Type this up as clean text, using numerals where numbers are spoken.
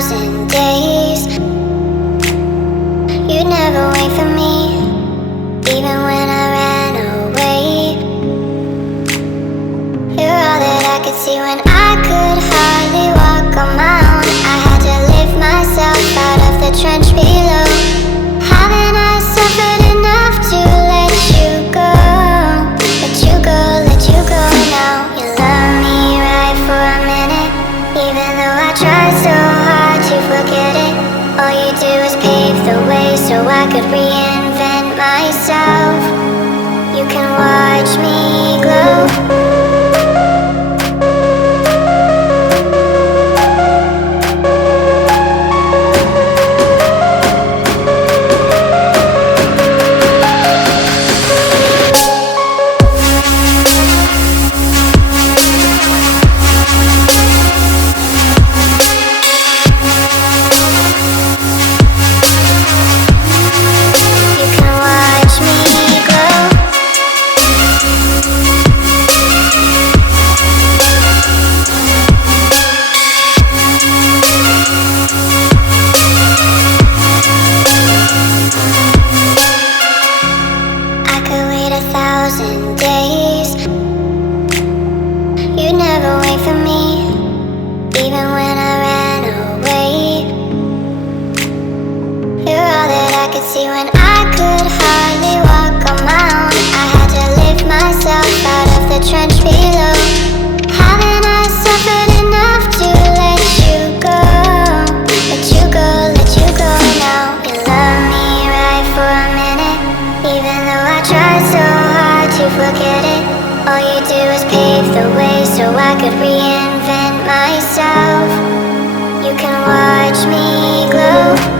1,000 days. You'd never wait for me, even when I ran away. You're all that I could see when I could hardly walk on my own. I had to lift myself out of the trench below. Haven't I suffered enough to let you go? Let you go, let you go now. You love me right for a minute, even though I tried so hard to forget it. All you do is pave the way so I could reinvent myself. You can watch me glow. Days. You'd never wait for me, even when I ran away. You're all that I could see when I could hardly walk on my own. I had to lift myself out of the trench below. Haven't I suffered enough to let you go? Let you go, let you go now. You love me right for a minute, even though I tried so hard to forget it. All you do is pave the way so I could reinvent myself. You can watch me glow.